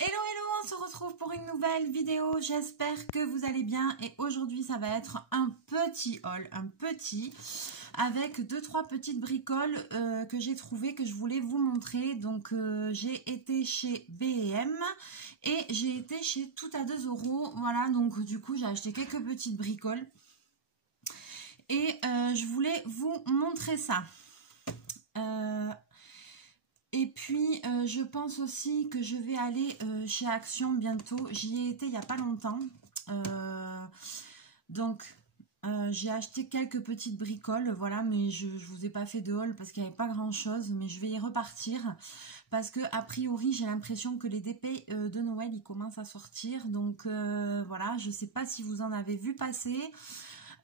Hello hello, on se retrouve pour une nouvelle vidéo, j'espère que vous allez bien et aujourd'hui ça va être un petit haul, avec 2-3 petites bricoles que j'ai trouvées que je voulais vous montrer. Donc j'ai été chez B&M et j'ai été chez Tout à 2 €, voilà, donc du coup j'ai acheté quelques petites bricoles et je voulais vous montrer ça. Et puis, je pense aussi que je vais aller chez Action bientôt. J'y ai été il n'y a pas longtemps. J'ai acheté quelques petites bricoles, voilà, mais je ne vous ai pas fait de haul parce qu'il n'y avait pas grand-chose. Mais je vais y repartir parce que a priori, j'ai l'impression que les DP de Noël, ils commencent à sortir. Donc, voilà, je ne sais pas si vous en avez vu passer.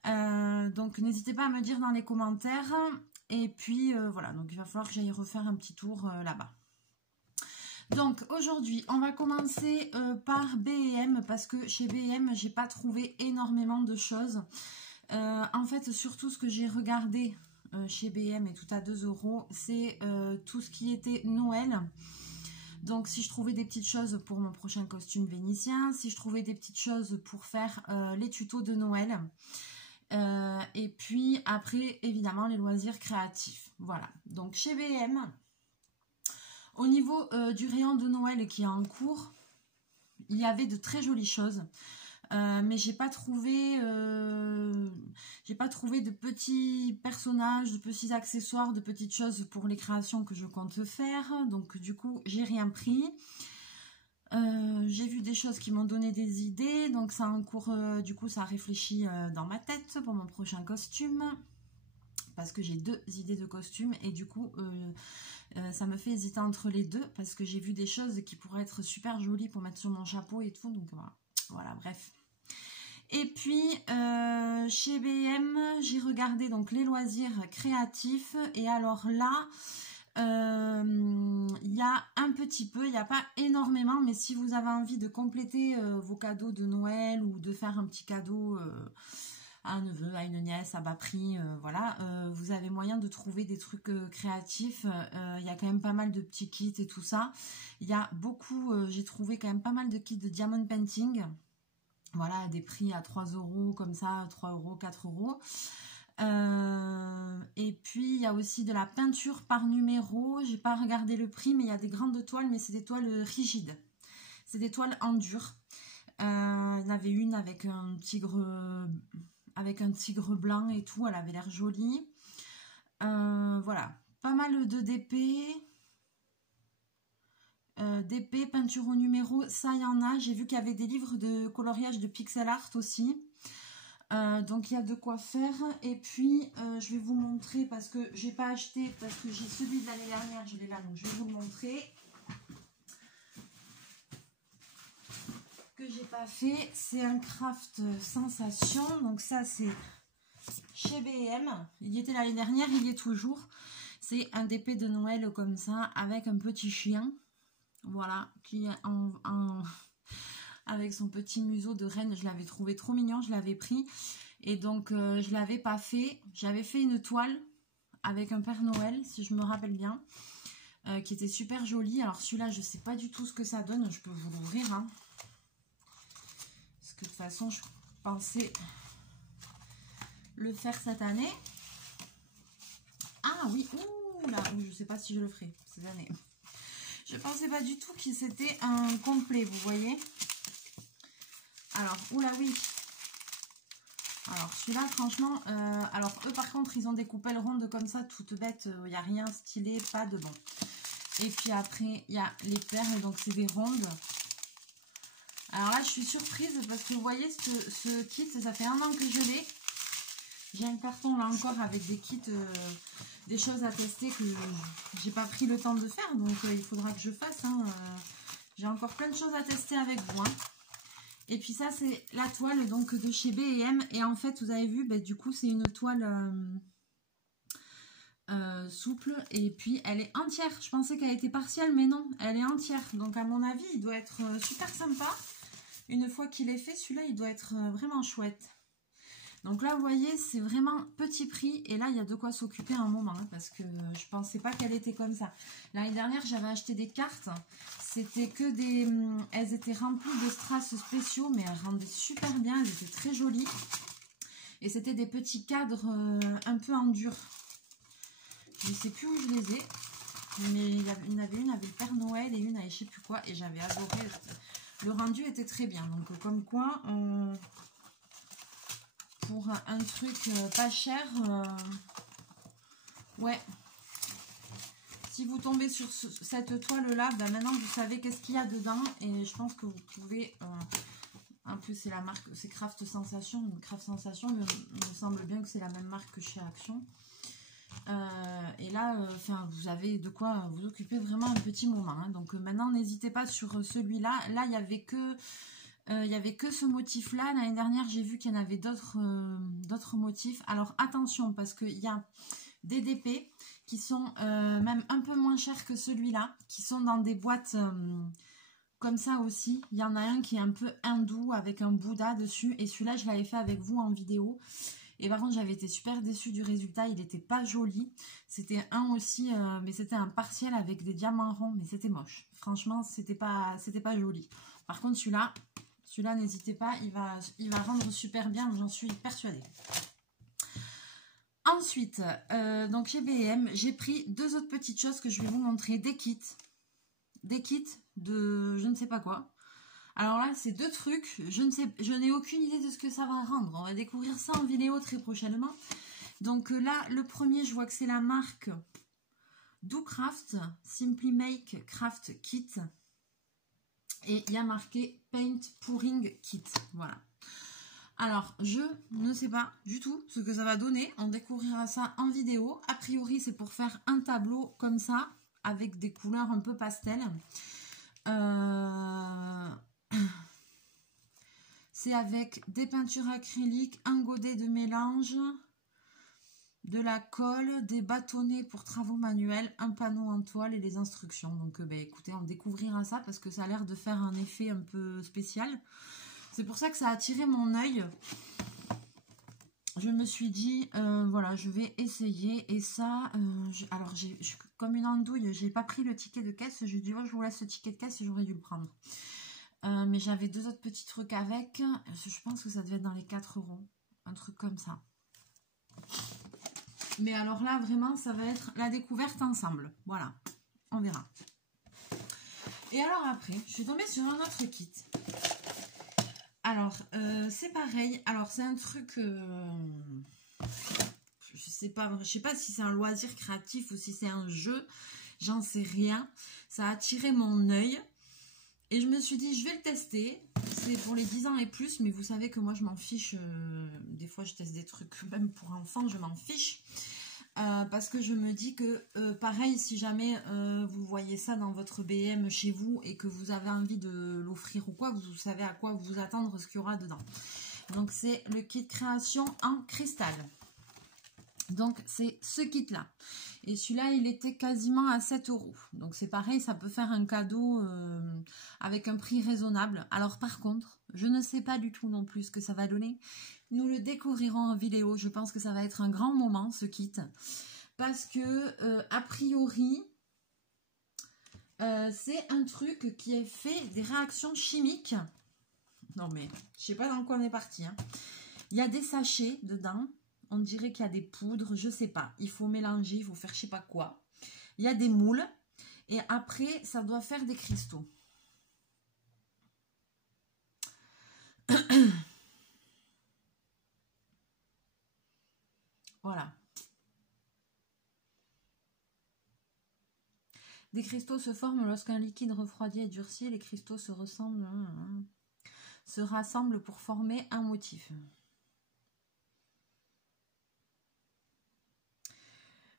Donc, n'hésitez pas à me dire dans les commentaires. Et puis voilà, donc il va falloir que j'aille refaire un petit tour là-bas. Donc aujourd'hui, on va commencer par B&M parce que chez B&M, j'ai pas trouvé énormément de choses. En fait, surtout ce que j'ai regardé chez B&M et Tout à 2 €, c'est tout ce qui était Noël. Donc si je trouvais des petites choses pour mon prochain costume vénitien, si je trouvais des petites choses pour faire les tutos de Noël. Et puis après évidemment les loisirs créatifs, voilà. Donc chez B&M, au niveau du rayon de Noël qui est en cours, il y avait de très jolies choses, mais j'ai pas trouvé de petits personnages, de petits accessoires, de petites choses pour les créations que je compte faire. Donc du coup j'ai rien pris. J'ai vu des choses qui m'ont donné des idées, donc ça en cours, du coup ça réfléchit dans ma tête pour mon prochain costume, parce que j'ai 2 idées de costumes et du coup ça me fait hésiter entre les deux, parce que j'ai vu des choses qui pourraient être super jolies pour mettre sur mon chapeau et tout, donc voilà, bref. Et puis chez B&M, j'ai regardé donc les loisirs créatifs, et alors là, il y a un petit peu, il n'y a pas énormément, mais si vous avez envie de compléter vos cadeaux de Noël ou de faire un petit cadeau à un neveu, à une nièce à bas prix, voilà, vous avez moyen de trouver des trucs créatifs. Il y a quand même pas mal de petits kits et tout ça. Il y a beaucoup, j'ai trouvé quand même pas mal de kits de diamond painting, voilà, à des prix à 3 € comme ça, 3 €, 4 €. Et puis il y a aussi de la peinture par numéro. J'ai pas regardé le prix, mais il y a des grandes toiles, mais c'est des toiles rigides, c'est des toiles en dur. Il y en avait une avec un tigre blanc et tout, elle avait l'air jolie. Voilà, pas mal de DP, peinture au numéro, ça il y en a. J'ai vu qu'il y avait des livres de coloriage de pixel art aussi. Donc il y a de quoi faire. Et puis je vais vous montrer, parce que j'ai pas acheté, parce que j'ai celui de l'année dernière, je l'ai là, donc je vais vous le montrer, que j'ai pas fait. C'est un craft sensation, donc ça c'est chez B&M, il y était l'année dernière, il y est toujours. C'est un DP de Noël comme ça, avec un petit chien, voilà, qui est avec son petit museau de reine. Je l'avais trouvé trop mignon, je l'avais pris. Et donc je l'avais pas fait. J'avais fait une toile avec un Père Noël, si je me rappelle bien, qui était super jolie. Alors celui-là, je sais pas du tout ce que ça donne. Je peux vous l'ouvrir, hein, parce que de toute façon, je pensais le faire cette année. Ah oui, ouh là, je sais pas si je le ferai cette année. Je pensais pas du tout que c'était un complet, vous voyez. Alors, oula oui. Alors celui-là, franchement, alors eux par contre, ils ont des coupelles rondes comme ça, toutes bêtes, il n'y a rien stylé, pas de bon. Et puis après, il y a les perles, donc c'est des rondes. Alors là, je suis surprise parce que vous voyez, ce kit, ça fait 1 an que je l'ai. J'ai un carton là encore avec des kits, des choses à tester que j'ai pas pris le temps de faire, donc il faudra que je fasse, hein. J'ai encore plein de choses à tester avec vous, hein. Et puis ça, c'est la toile donc de chez B&M. Et en fait, vous avez vu, bah, du coup, c'est une toile souple. Et puis, elle est entière. Je pensais qu'elle était partielle, mais non, elle est entière. Donc, à mon avis, il doit être super sympa. Une fois qu'il est fait, celui-là, il doit être vraiment chouette. Donc là, vous voyez, c'est vraiment petit prix. Et là, il y a de quoi s'occuper un moment. Hein, parce que je pensais pas qu'elle était comme ça. L'année dernière, j'avais acheté des cartes. C'était que des... Elles étaient remplies de strass spéciaux. Mais elles rendaient super bien. Elles étaient très jolies. Et c'était des petits cadres un peu en dur. Je ne sais plus où je les ai. Mais il y en avait une avec le Père Noël et une avec je sais plus quoi. Et j'avais adoré. Le rendu était très bien. Donc comme quoi... Pour un truc pas cher, ouais. Si vous tombez sur cette toile-là, ben maintenant vous savez qu'est-ce qu'il y a dedans. Et je pense que vous pouvez... en plus, c'est la marque, c'est Craft Sensation. Craft Sensation, il me semble bien que c'est la même marque que chez Action. Et là, enfin, vous avez de quoi vous occuper vraiment un petit moment. Hein. Donc maintenant, n'hésitez pas sur celui-là. Là, il n'y avait que... il n'y avait que ce motif-là. L'année dernière, j'ai vu qu'il y en avait d'autres motifs. Alors, attention, parce qu'il y a des DP qui sont même un peu moins chers que celui-là, qui sont dans des boîtes comme ça aussi. Il y en a un qui est un peu hindou avec un Bouddha dessus. Et celui-là, je l'avais fait avec vous en vidéo. Et par contre, j'avais été super déçue du résultat. Il n'était pas joli. C'était un aussi, mais c'était un partiel avec des diamants ronds. Mais c'était moche. Franchement, c'était pas joli. Par contre, celui-là, n'hésitez pas, il va rendre super bien, j'en suis persuadée. Ensuite, donc chez B&M, j'ai pris deux autres petites choses que je vais vous montrer, des kits. Des kits de je ne sais pas quoi. Alors là, c'est deux trucs, je n'ai aucune idée de ce que ça va rendre. On va découvrir ça en vidéo très prochainement. Donc là, le premier, je vois que c'est la marque DoCraft, Simply Make Craft Kit. Et il y a marqué Paint Pouring Kit. Voilà. Alors, je ne sais pas du tout ce que ça va donner. On découvrira ça en vidéo. A priori, c'est pour faire un tableau comme ça, avec des couleurs un peu pastel. C'est avec des peintures acryliques, un godet de mélange, de la colle, des bâtonnets pour travaux manuels, un panneau en toile et les instructions. Donc écoutez, on découvrira ça parce que ça a l'air de faire un effet un peu spécial. C'est pour ça que ça a attiré mon œil. Je me suis dit, voilà, je vais essayer. Et ça, alors comme une andouille, j'ai pas pris le ticket de caisse. Je dis, oh, je vous laisse le ticket de caisse et j'aurais dû le prendre. Mais j'avais deux autres petits trucs avec. Je pense que ça devait être dans les 4 €. Un truc comme ça. Mais alors là, vraiment, ça va être la découverte ensemble. Voilà, on verra. Et alors après, je suis tombée sur un autre kit. Alors, c'est pareil. Alors, c'est un truc... je sais pas si c'est un loisir créatif ou si c'est un jeu. J'en sais rien. Ça a attiré mon œil. Et je me suis dit, je vais le tester. C'est pour les 10 ans et plus, mais vous savez que moi, je m'en fiche. Des fois, je teste des trucs, même pour enfants, je m'en fiche. Parce que je me dis que, pareil, si jamais vous voyez ça dans votre B&M chez vous et que vous avez envie de l'offrir ou quoi, vous savez à quoi vous attendre, ce qu'il y aura dedans. Donc, c'est le kit création en cristal. Donc, c'est ce kit-là. Et celui-là, il était quasiment à 7 €. Donc, c'est pareil, ça peut faire un cadeau avec un prix raisonnable. Alors, par contre, je ne sais pas du tout non plus ce que ça va donner. Nous le découvrirons en vidéo. Je pense que ça va être un grand moment, ce kit. Parce que, a priori, c'est un truc qui est fait des réactions chimiques. Non, mais je sais pas dans quoi on est parti. Hein. Il y a des sachets dedans. On dirait qu'il y a des poudres, je sais pas. Il faut mélanger, il faut faire je sais pas quoi. Il y a des moules. Et après, ça doit faire des cristaux. Voilà. Des cristaux se forment lorsqu'un liquide refroidi et durci. Les cristaux se rassemblent pour former un motif.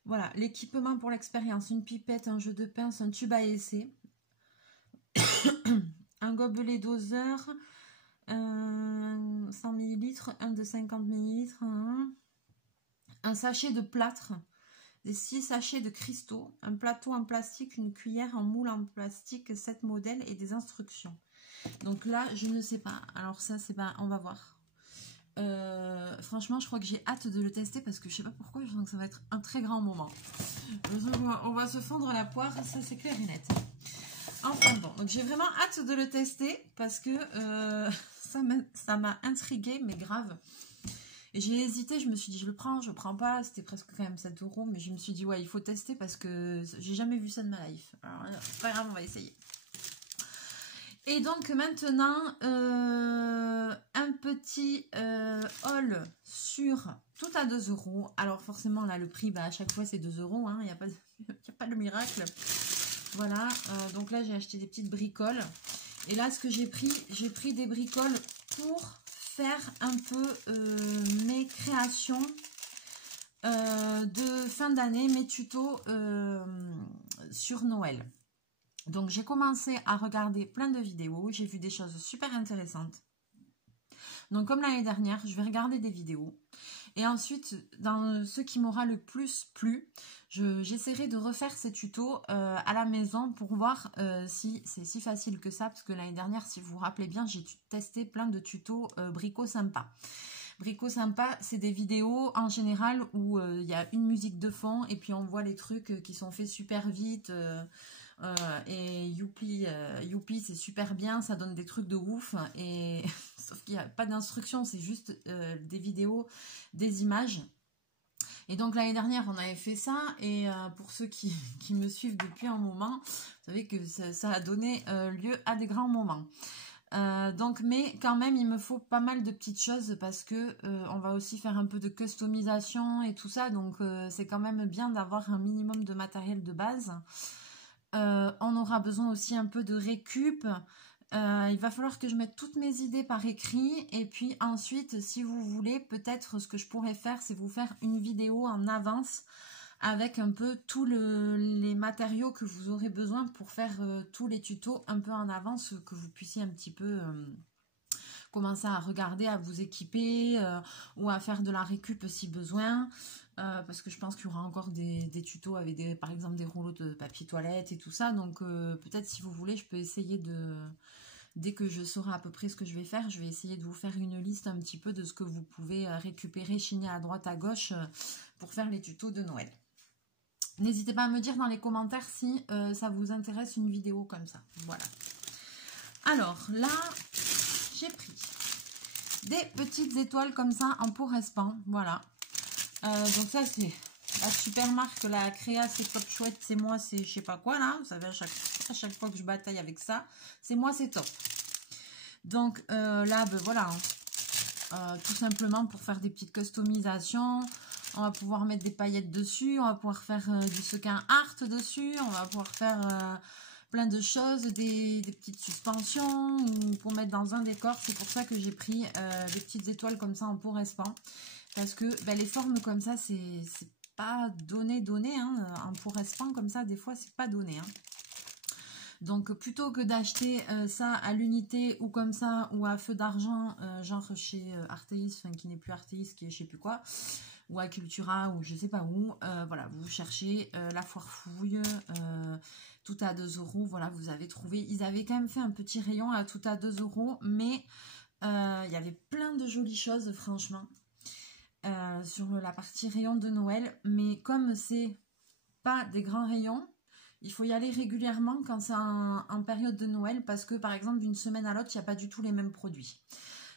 Voilà, l'équipement pour l'expérience, une pipette, un jeu de pince, un tube à essai, un gobelet doseur, 100 ml, un de 50 ml, un sachet de plâtre, des 6 sachets de cristaux, un plateau en plastique, une cuillère en moule en plastique, 7 modèles et des instructions. Donc là, je ne sais pas. Alors ça, c'est pas, on va voir. Franchement, je crois que j'ai hâte de le tester parce que je sais pas pourquoi, je sens que ça va être un très grand moment. On va se fondre la poire, ça c'est clair et net. Enfin bon, donc j'ai vraiment hâte de le tester parce que ça m'a intriguée, mais grave. Et j'ai hésité, je me suis dit je le prends pas, c'était presque quand même 7 €, mais je me suis dit ouais, il faut tester parce que j'ai jamais vu ça de ma life. Alors c'est pas grave, on va essayer. Et donc maintenant, un petit haul sur tout à 2 €. Alors forcément là le prix, bah, à chaque fois c'est 2 €, hein, il n'y a pas de miracle. Voilà, donc là j'ai acheté des petites bricoles. Et là ce que j'ai pris des bricoles pour faire un peu mes créations de fin d'année, mes tutos sur Noël. Donc j'ai commencé à regarder plein de vidéos, j'ai vu des choses super intéressantes. Donc comme l'année dernière, je vais regarder des vidéos. Et ensuite, dans ce qui m'aura le plus plu, j'essaierai de refaire ces tutos à la maison pour voir si c'est si facile que ça. Parce que l'année dernière, si vous vous rappelez bien, j'ai testé plein de tutos Brico Sympa. Brico Sympa, c'est des vidéos en général où il y a une musique de fond et puis on voit les trucs qui sont faits super vite. Et Youpi, c'est super bien, ça donne des trucs de ouf. Et sauf qu'il n'y a pas d'instruction, c'est juste des vidéos, des images. Et donc l'année dernière, on avait fait ça. Et pour ceux qui me suivent depuis un moment, vous savez que ça a donné lieu à des grands moments. Donc, mais quand même, il me faut pas mal de petites choses parce que on va aussi faire un peu de customisation et tout ça. Donc, c'est quand même bien d'avoir un minimum de matériel de base. On aura besoin aussi un peu de récup. Il va falloir que je mette toutes mes idées par écrit. Et puis ensuite, si vous voulez, peut-être ce que je pourrais faire, c'est vous faire une vidéo en avance avec un peu tous les matériaux que vous aurez besoin pour faire tous les tutos un peu en avance, que vous puissiez un petit peu commencer à regarder, à vous équiper ou à faire de la récup si besoin. Parce que je pense qu'il y aura encore des tutos avec par exemple des rouleaux de papier toilette et tout ça. Donc peut-être si vous voulez, je peux essayer dès que je saurai à peu près ce que je vais faire, je vais essayer de vous faire une liste un petit peu de ce que vous pouvez récupérer, chiner à droite, à gauche pour faire les tutos de Noël. N'hésitez pas à me dire dans les commentaires si ça vous intéresse une vidéo comme ça. Voilà. Alors là, j'ai pris des petites étoiles comme ça en pot respant. Voilà. Donc ça c'est la super marque, la Créa, c'est top chouette, c'est moi, c'est je sais pas quoi là. Vous savez, à chaque fois que je bataille avec ça, c'est moi, c'est top. Donc là, ben voilà, tout simplement pour faire des petites customisations. On va pouvoir mettre des paillettes dessus, on va pouvoir faire du sequin art dessus, on va pouvoir faire plein de choses, des petites suspensions ou pour mettre dans un décor. C'est pour ça que j'ai pris des petites étoiles comme ça en pot respant. Parce que ben, les formes comme ça, c'est pas donné, hein, en pot respant comme ça, des fois, c'est pas donné. Hein. Donc, plutôt que d'acheter ça à l'unité ou comme ça, ou à feu d'argent, genre chez Artéis, enfin qui n'est plus Artéis, qui est je sais plus quoi, ou à Cultura, ou je sais pas où, voilà, vous cherchez la foire fouille, tout à 2 €, voilà, vous avez trouvé. Ils avaient quand même fait un petit rayon à tout à 2 €, mais il y avait plein de jolies choses, franchement. Sur la partie rayon de Noël, mais comme c'est pas des grands rayons, il faut y aller régulièrement quand c'est en période de Noël parce que par exemple d'une semaine à l'autre il n'y a pas du tout les mêmes produits.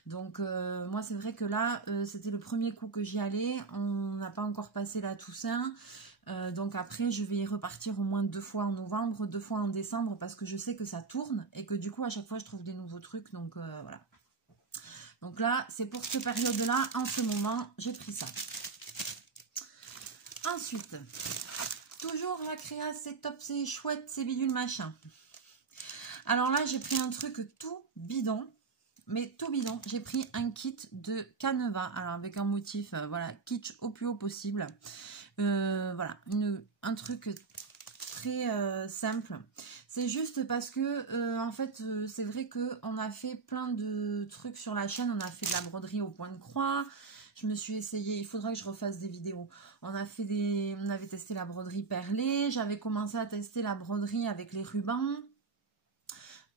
Donc moi c'est vrai que là c'était le premier coup que j'y allais, on n'a pas encore passé la Toussaint, donc après je vais y repartir au moins 2 fois en novembre, 2 fois en décembre parce que je sais que ça tourne et que du coup à chaque fois je trouve des nouveaux trucs, donc voilà. Donc là, c'est pour cette période-là, en ce moment, j'ai pris ça. Ensuite, toujours la Créa, c'est top, c'est chouette, c'est bidule machin. Alors là, j'ai pris un truc tout bidon, mais tout bidon. J'ai pris un kit de canevas, alors avec un motif, voilà, kitsch au plus haut possible. Voilà, un truc très simple. C'est juste parce que en fait c'est vrai que on a fait plein de trucs sur la chaîne, on a fait de la broderie au point de croix, je me suis essayé, il faudra que je refasse des vidéos, on avait testé la broderie perlée, j'avais commencé à tester la broderie avec les rubans.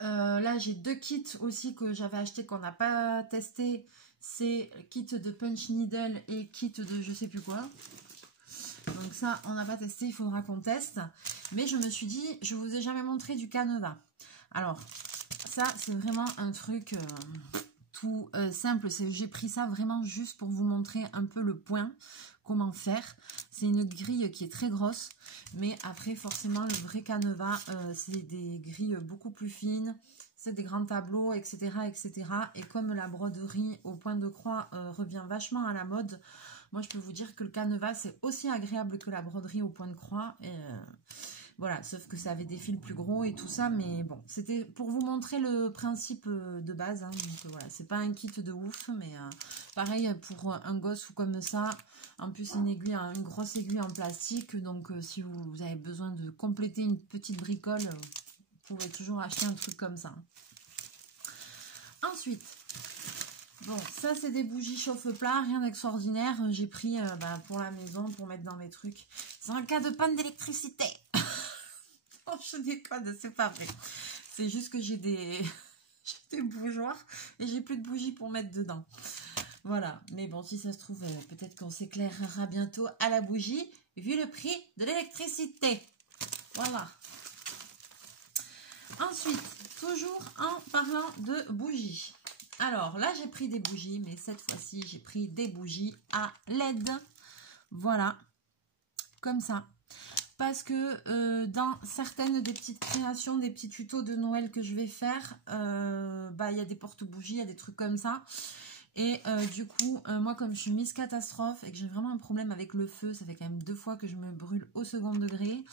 Là j'ai 2 kits aussi que j'avais acheté qu'on n'a pas testé, C'est kit de punch needle et kit de je sais plus quoi. Donc ça, on n'a pas testé, il faudra qu'on teste. Mais je me suis dit, je vous ai jamais montré du canevas. Alors, ça, c'est vraiment un truc tout simple. J'ai pris ça vraiment juste pour vous montrer un peu le point, comment faire. C'est une grille qui est très grosse. Mais après, forcément, le vrai canevas, c'est des grilles beaucoup plus fines. C'est des grands tableaux, etc., etc. Et comme la broderie au point de croix revient vachement à la mode, moi, je peux vous dire que le canevas, c'est aussi agréable que la broderie au point de croix. Et voilà, sauf que ça avait des fils plus gros et tout ça. Mais bon, c'était pour vous montrer le principe de base. Hein. Donc voilà, c'est pas un kit de ouf. Mais pareil, pour un gosse ou comme ça. En plus, une aiguille, une grosse aiguille en plastique. Donc, si vous avez besoin de compléter une petite bricole, vous pouvez toujours acheter un truc comme ça. Ensuite... Bon, ça c'est des bougies chauffe-plat, rien d'extraordinaire. J'ai pris pour la maison, pour mettre dans mes trucs. C'est un cas de panne d'électricité. Oh, je déconne, c'est pas vrai. C'est juste que j'ai des bougeoirs et j'ai plus de bougies pour mettre dedans. Voilà, mais bon, si ça se trouve, peut-être qu'on s'éclairera bientôt à la bougie, vu le prix de l'électricité. Voilà. Ensuite, toujours en parlant de bougies. Alors là, j'ai pris des bougies, mais cette fois-ci, j'ai pris des bougies à LED. Voilà, comme ça. Parce que dans certaines des petites créations, des petits tutos de Noël que je vais faire, il y a des porte-bougies, il y a des trucs comme ça. Et du coup, moi, comme je suis Miss Catastrophe et que j'ai vraiment un problème avec le feu, ça fait quand même 2 fois que je me brûle au second degré.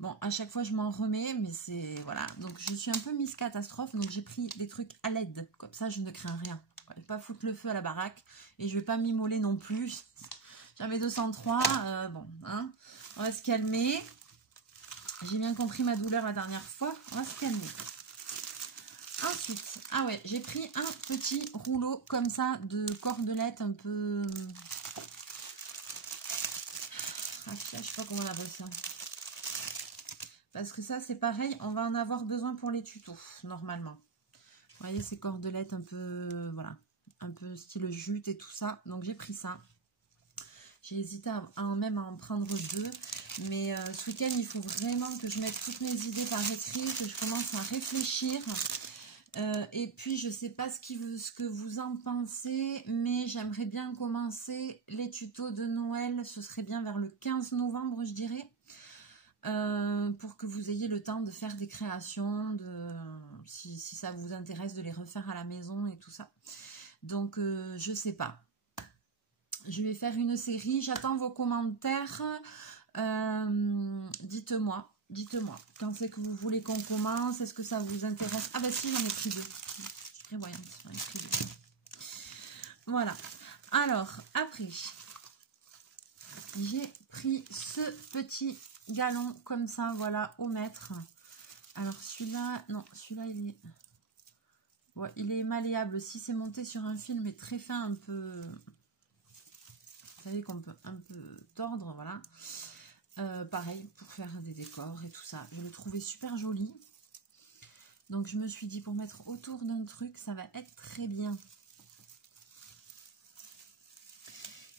Bon, à chaque fois, je m'en remets, mais c'est... Voilà. Donc, je suis un peu Miss Catastrophe, donc j'ai pris des trucs à LED. Comme ça, je ne crains rien. Je ne vais pas foutre le feu à la baraque et je ne vais pas m'immoler non plus. J'avais 203. Bon, hein, on va se calmer. J'ai bien compris ma douleur la dernière fois. On va se calmer. Ensuite, ah ouais, j'ai pris un petit rouleau comme ça de cordelette un peu... je sais pas comment on appelle ça. Parce que ça, c'est pareil, on va en avoir besoin pour les tutos, normalement. Vous voyez, ces cordelettes un peu, voilà, un peu style jute et tout ça. Donc, j'ai pris ça. J'ai hésité même à en prendre 2. Mais ce week-end, il faut vraiment que je mette toutes mes idées par écrit, que je commence à réfléchir. Et puis, je ne sais pas ce que vous en pensez, mais j'aimerais bien commencer les tutos de Noël. Ce serait bien vers le 15 novembre, je dirais. Pour que vous ayez le temps de faire des créations, si ça vous intéresse de les refaire à la maison et tout ça. Donc, je sais pas. Je vais faire une série. J'attends vos commentaires. Dites-moi. Dites-moi. Quand c'est que vous voulez qu'on commence? Est-ce que ça vous intéresse? Ah bah si, j'en ai pris 2. Je suis prévoyante. J'en ai pris 2. Voilà. Alors, après, j'ai pris ce petit galon comme ça, voilà, au mètre. Alors celui-là, non, celui-là il est... Ouais, il est malléable. Si c'est monté sur un fil, mais très fin, un peu... Vous savez qu'on peut un peu tordre, voilà. Pareil, pour faire des décors et tout ça. Je le trouvais super joli. Donc je me suis dit, pour mettre autour d'un truc, ça va être très bien.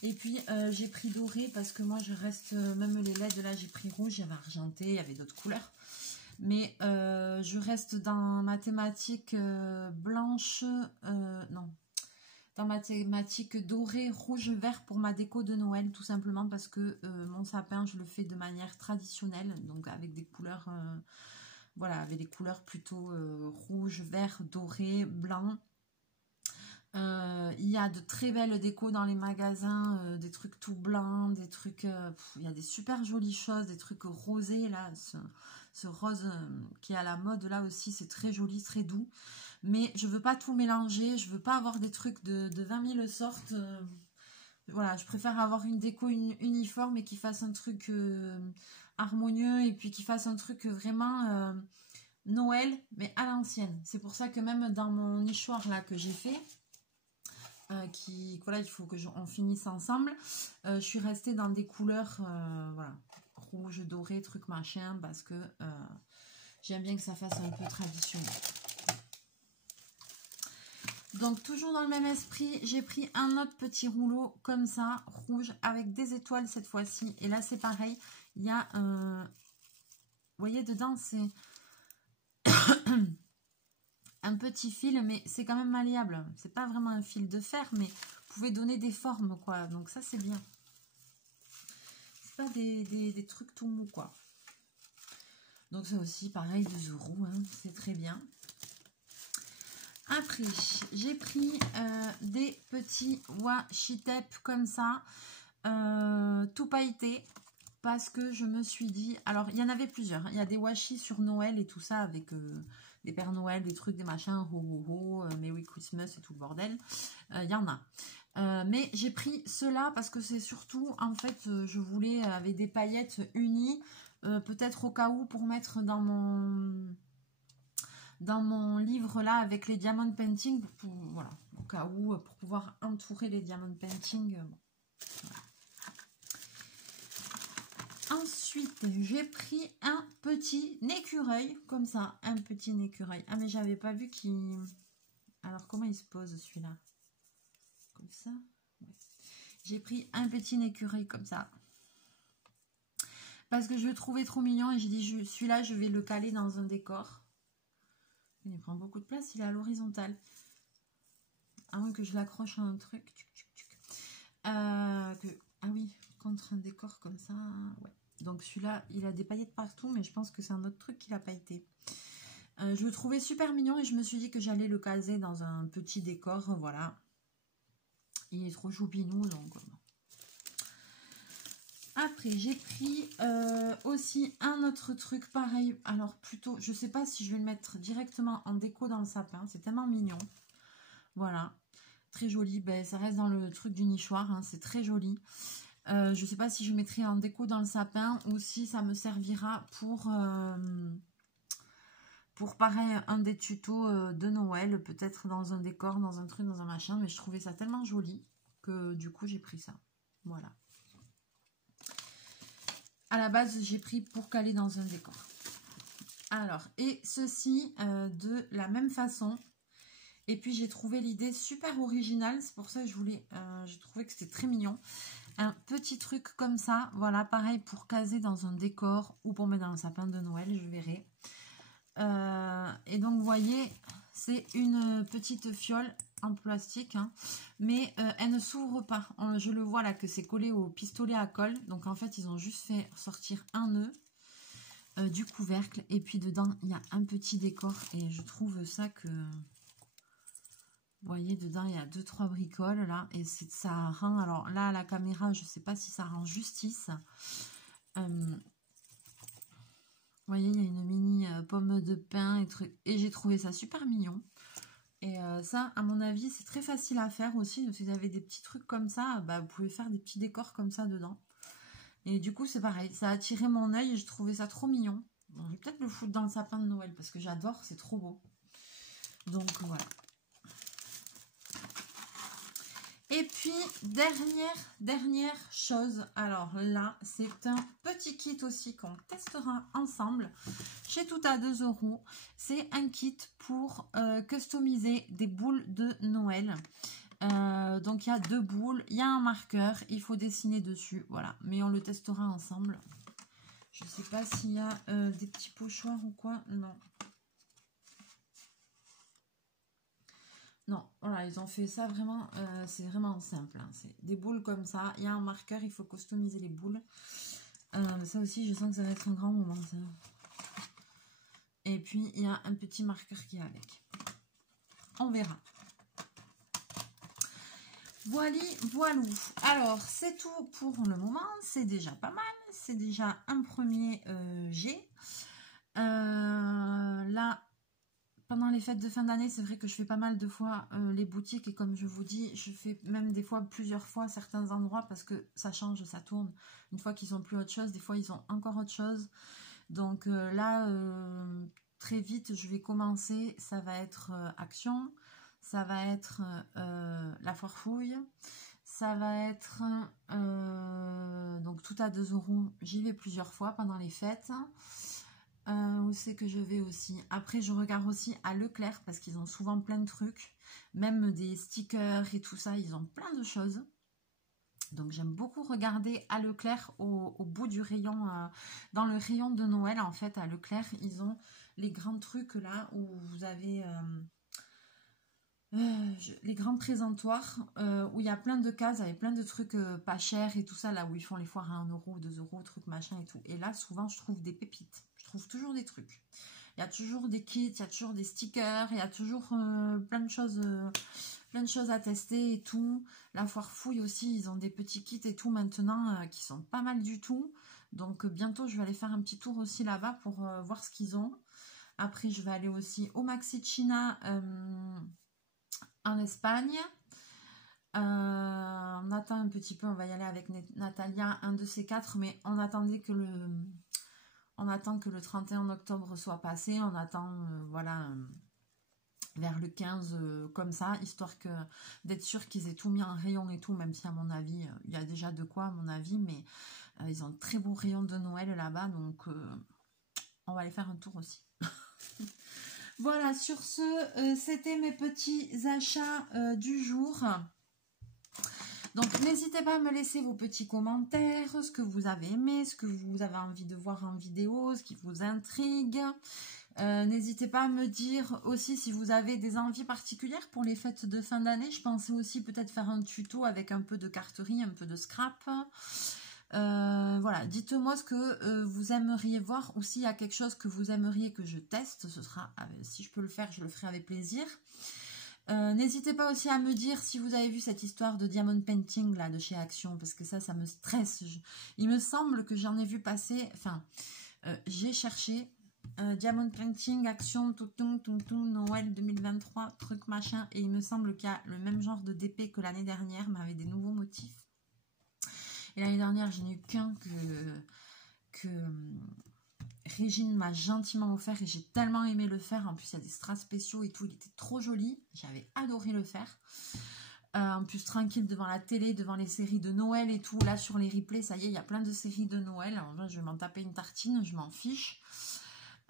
Et puis j'ai pris doré parce que moi je reste, même les LED là j'ai pris rouge, il y avait argenté, il y avait d'autres couleurs. Mais je reste dans ma thématique blanche, non, dans ma thématique doré, rouge, vert pour ma déco de Noël, tout simplement parce que mon sapin je le fais de manière traditionnelle, donc avec des couleurs, voilà, avec des couleurs plutôt rouge, vert, doré, blanc. Il y a de très belles décos dans les magasins, des trucs tout blancs, des trucs, il y a des super jolies choses, des trucs rosés là, ce rose qui est à la mode là aussi, c'est très joli, très doux, mais je veux pas tout mélanger, je veux pas avoir des trucs de 20 000 sortes, voilà, je préfère avoir une déco uniforme et qui fasse un truc harmonieux et puis qui fasse un truc vraiment Noël, mais à l'ancienne. C'est pour ça que même dans mon nichoir là que j'ai fait, voilà, il faut que on finisse ensemble. Je suis restée dans des couleurs voilà, rouge, doré, truc machin, parce que j'aime bien que ça fasse un peu traditionnel. Donc toujours dans le même esprit, j'ai pris un autre petit rouleau comme ça, rouge, avec des étoiles cette fois-ci. Et là c'est pareil, il y a, vous voyez dedans c'est un petit fil, mais c'est quand même malléable. C'est pas vraiment un fil de fer, mais vous pouvez donner des formes quoi. Donc ça c'est bien. C'est pas des trucs tout mous quoi. Donc ça aussi pareil 2 €, hein, c'est très bien. Après, j'ai pris des petits washi tape comme ça, tout pailleté, parce que je me suis dit, alors il y en avait plusieurs, hein. Il y a des washi sur Noël et tout ça, avec des Pères Noël, des trucs, des machins, ho ho ho, Merry Christmas et tout le bordel, il y en a. Mais j'ai pris ceux-là parce que c'est surtout, en fait, je voulais avec des paillettes unies, peut-être au cas où pour mettre dans mon livre là avec les diamond painting, voilà, au cas où, pour pouvoir entourer les diamond painting. Bon, voilà. Ensuite, j'ai pris un petit écureuil, comme ça, un petit écureuil. Ah mais j'avais pas vu qu'il... Alors comment il se pose celui-là? Comme ça, ouais. J'ai pris un petit écureuil comme ça. Parce que je le trouvais trop mignon et j'ai dit celui-là je vais le caler dans un décor. Il prend beaucoup de place, il est à l'horizontale. À moins que je l'accroche à un truc. Ah oui, contre un décor comme ça. Ouais. Donc celui-là, il a des paillettes partout, mais je pense que c'est un autre truc qu'il a pailleté. Je le trouvais super mignon et je me suis dit que j'allais le caser dans un petit décor. Voilà. Il est trop choupinou, donc... Après, j'ai pris aussi un autre truc pareil. Alors plutôt, je sais pas si je vais le mettre directement en déco dans le sapin. C'est tellement mignon. Voilà. Très joli. Ben, ça reste dans le truc du nichoir. Hein, c'est très joli. Je sais pas si je mettrai en déco dans le sapin ou si ça me servira pour pareil, un des tutos de Noël. Peut-être dans un décor, dans un truc, dans un machin. Mais je trouvais ça tellement joli que du coup, j'ai pris ça. Voilà. À la base, j'ai pris pour caler dans un décor. Alors, et ceci de la même façon. Et puis, j'ai trouvé l'idée super originale. C'est pour ça que j'ai trouvé que c'était très mignon. Un petit truc comme ça. Voilà, pareil pour caser dans un décor ou pour mettre dans un sapin de Noël, je verrai. Et donc, vous voyez, c'est une petite fiole en plastique, hein, mais elle ne s'ouvre pas. Je le vois là que c'est collé au pistolet à colle. Donc en fait ils ont juste fait sortir un nœud du couvercle et puis dedans il y a un petit décor et je trouve ça que, vous voyez, dedans il y a 2-3 bricoles là et ça rend, alors là à la caméra je sais pas si ça rend justice. Vous voyez, il y a une mini pomme de pin et j'ai trouvé ça super mignon. Et ça, à mon avis, c'est très facile à faire aussi. Donc, si vous avez des petits trucs comme ça, bah, vous pouvez faire des petits décors comme ça dedans. Et du coup, c'est pareil. Ça a attiré mon œil et je trouvais ça trop mignon. Bon, je vais peut-être le foutre dans le sapin de Noël parce que j'adore, c'est trop beau. Donc, voilà. Et puis, dernière chose. Alors là, c'est un petit kit aussi qu'on testera ensemble. Chez Tout à 2 €. C'est un kit pour customiser des boules de Noël. Donc, il y a 2 boules, il y a un marqueur, il faut dessiner dessus. Voilà, mais on le testera ensemble. Je ne sais pas s'il y a des petits pochoirs ou quoi. Non. Non, voilà, ils ont fait ça vraiment, c'est vraiment simple. Hein. C'est des boules comme ça, il y a un marqueur, il faut customiser les boules. Ça aussi, je sens que ça va être un grand moment, ça. Et puis, il y a un petit marqueur qui est avec. On verra. Voilà, voilou. Alors, c'est tout pour le moment. C'est déjà pas mal. C'est déjà un premier jet. Là, pendant les fêtes de fin d'année, c'est vrai que je fais pas mal de fois les boutiques. Et comme je vous dis, je fais même des fois plusieurs fois certains endroits parce que ça change, ça tourne. Une fois qu'ils ont plus autre chose, des fois ils ont encore autre chose. Donc là, très vite, je vais commencer. Ça va être Action. Ça va être la Farfouille. Ça va être donc Tout à 2 €. J'y vais plusieurs fois pendant les fêtes. Où c'est que je vais aussi? Après, je regarde aussi à Leclerc parce qu'ils ont souvent plein de trucs. Même des stickers et tout ça, ils ont plein de choses. Donc, j'aime beaucoup regarder à Leclerc au bout du rayon, dans le rayon de Noël, en fait, à Leclerc, ils ont les grands trucs là où vous avez les grands présentoirs où il y a plein de cases avec plein de trucs pas chers et tout ça, là où ils font les foires à 1 euro, 2 euros, trucs machin et tout. Et là, souvent, je trouve des pépites. Je trouve toujours des trucs. Il y a toujours des kits, il y a toujours des stickers, il y a toujours plein de choses à tester et tout. La foire fouille aussi, ils ont des petits kits et tout maintenant qui sont pas mal du tout. Donc bientôt, je vais aller faire un petit tour aussi là-bas pour voir ce qu'ils ont. Après, je vais aller aussi au Maxi China en Espagne. On attend un petit peu, on va y aller avec Natalia, un de ces 4, mais on attendait que on attend que le 31 octobre soit passé, on attend voilà vers le 15 comme ça, histoire d'être sûr qu'ils aient tout mis en rayon et tout, même si à mon avis, il y a déjà de quoi à mon avis, mais ils ont un très beau rayon de Noël là-bas, donc on va aller faire un tour aussi. Voilà, sur ce, c'était mes petits achats du jour. Donc, n'hésitez pas à me laisser vos petits commentaires, ce que vous avez aimé, ce que vous avez envie de voir en vidéo, ce qui vous intrigue. N'hésitez pas à me dire aussi si vous avez des envies particulières pour les fêtes de fin d'année. Je pensais aussi peut-être faire un tuto avec un peu de carterie, un peu de scrap. Voilà, dites-moi ce que vous aimeriez voir ou s'il y a quelque chose que vous aimeriez que je teste. Ce sera, si je peux le faire, je le ferai avec plaisir. N'hésitez pas aussi à me dire si vous avez vu cette histoire de diamond painting là de chez Action, parce que ça me stresse. Il me semble que j'en ai vu passer, enfin j'ai cherché diamond painting Action Noël 2023 truc machin, et il me semble qu'il y a le même genre de DP que l'année dernière mais avec des nouveaux motifs. Et l'année dernière j'en ai eu qu'un que Régine m'a gentiment offert et j'ai tellement aimé le faire. En plus, il y a des strass spéciaux et tout. Il était trop joli. J'avais adoré le faire. En plus, tranquille devant la télé, devant les séries de Noël et tout. Là, sur les replays, ça y est, il y a plein de séries de Noël. En vrai, je vais m'en taper une tartine. Je m'en fiche.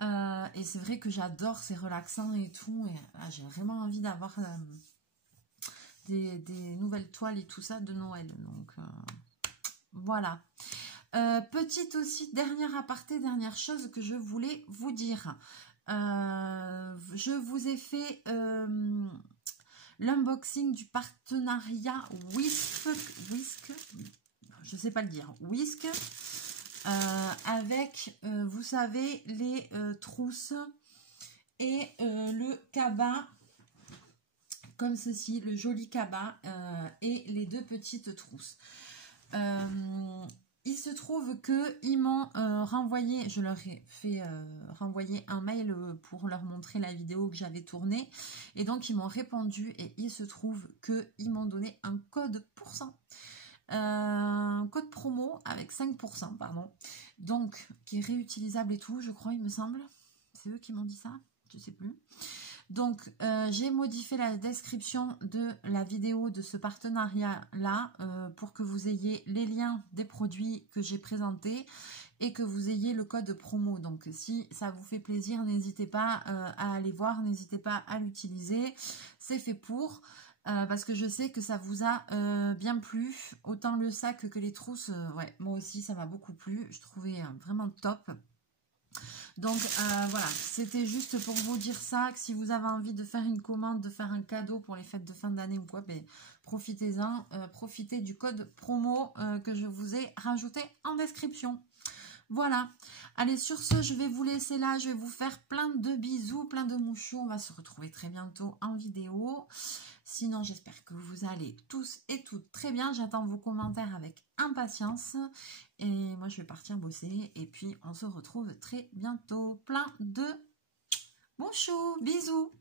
Et c'est vrai que j'adore, c'est relaxant et tout. Et j'ai vraiment envie d'avoir des nouvelles toiles et tout ça de Noël. Donc, voilà. Petite aussi, dernière aparté, dernière chose que je voulais vous dire. Je vous ai fait l'unboxing du partenariat Whisk, je sais pas le dire, Whisk, avec, vous savez, les trousses et le cabas, comme ceci, le joli cabas et les 2 petites trousses. Il se trouve qu'ils m'ont renvoyé, je leur ai fait renvoyer un mail pour leur montrer la vidéo que j'avais tournée. Et donc, ils m'ont répondu et il se trouve qu'ils m'ont donné un code un code promo avec 5%, pardon. Donc, qui est réutilisable et tout, je crois, il me semble. C'est eux qui m'ont dit ça, je sais plus. Donc, j'ai modifié la description de la vidéo de ce partenariat-là pour que vous ayez les liens des produits que j'ai présentés et que vous ayez le code promo. Donc, si ça vous fait plaisir, n'hésitez pas à aller voir, n'hésitez pas à l'utiliser. C'est fait pour, parce que je sais que ça vous a bien plu. Autant le sac que les trousses, ouais, moi aussi, ça m'a beaucoup plu. Je trouvais vraiment top. Donc voilà, c'était juste pour vous dire ça, que si vous avez envie de faire une commande, de faire un cadeau pour les fêtes de fin d'année ou quoi, ben, profitez-en, profitez du code promo que je vous ai rajouté en description. Voilà, allez, sur ce, je vais vous laisser là, je vais vous faire plein de bisous, plein de mouchous, on va se retrouver très bientôt en vidéo. Sinon, j'espère que vous allez tous et toutes très bien, j'attends vos commentaires avec impatience. Et moi, je vais partir bosser, et puis on se retrouve très bientôt. Plein de mouchous, bisous!